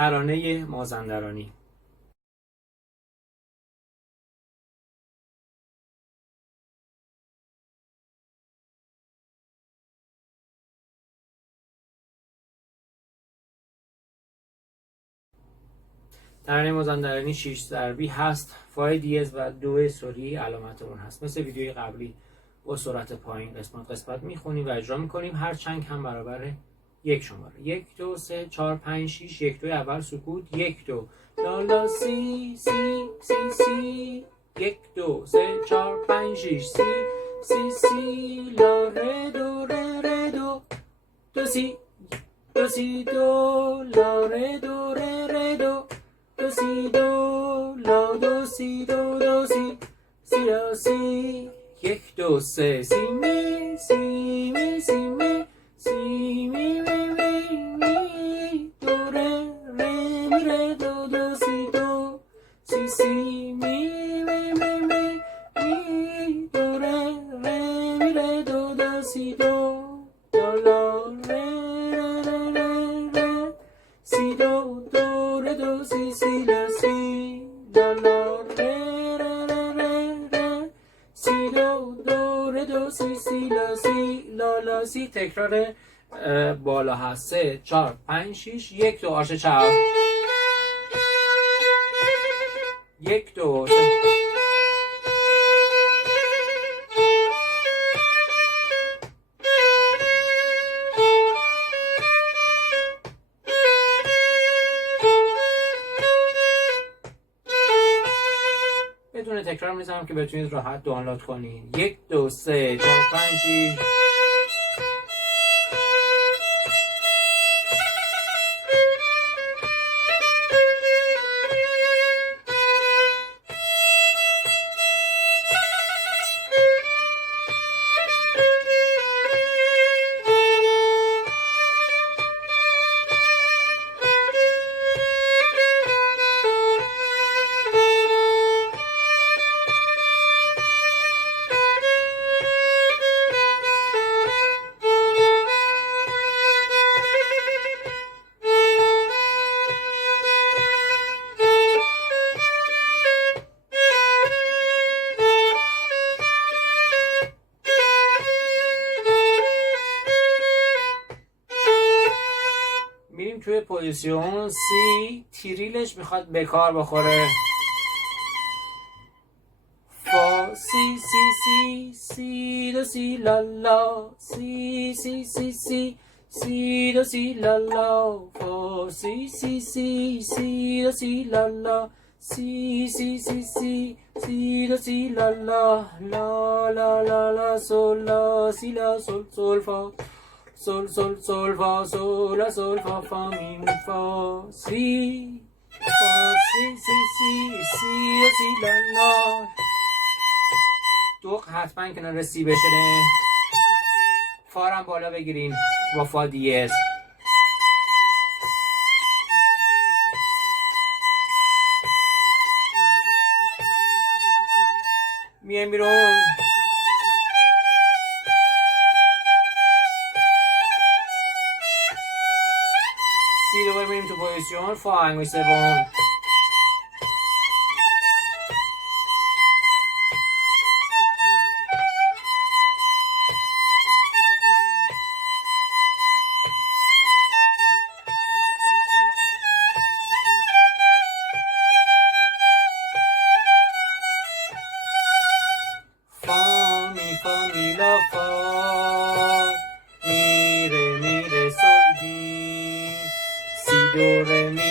ترانه مازندرانی. ترانه مازندرانی 6 ضربی هست، فای دیز و 2 سوری علامت اون هست. مثل ویدیوی قبلی با سرعت پایین قسمت میخونیم و اجرا میکنیم. هر چنگ هم برابر یک شماره. 1 2 3 4 5 6. 1 2 اول سکوت. 1 2 لا لا سی سی سی سی. 1 2 3 4 5 6 سی سی سی لا ره دو ره ره دو دو سی دو سی دو لا ره دو ره ره دو دو سی دو لا دو سی دو دو سی سی لا سی. 1 2 3 سی می سی می سی می سی می می می می دو ره ره می ره دو دو سی دو سی سی می می می می می دو ره ره می ره دو دو سی دو لا لا ره ره ره ره سی دو دو ره دو سی سی لا سی لا لا ره ره ره ره ره سی دو دو ره دو سی سی لا سی لا لا سی. تکرار بالا هست. 3 4 5 6. 1 2 آرش چپ. 1 2 بدون تکرار میزنم که بتونید راحت دانلود کنید. 1 2 3 4 5 6. میریم توی پوزیشن سی. تریلش میخواد به کار بخوره. فا سی سی سی سی دو سی لا لا سی سی سی سی سی دو سی لا لا فا سی سی سی سی دو سی لا لا سی سی سی سی سی دو سی لا لا لا لا لا لا سول لا سی لا سول سول فا سول سول سول فا سول لا سول فا فا می می فا سی فا سی سی سی سی دو سی لا لا. دو حتما کنار سی بشنه. فارم بالا بگیرین با فا دیز. میایم بیرون. سی دوباره میریم تو پوزیشن. فا انگشت سوم. لا فا می ره سول می سی دو ره می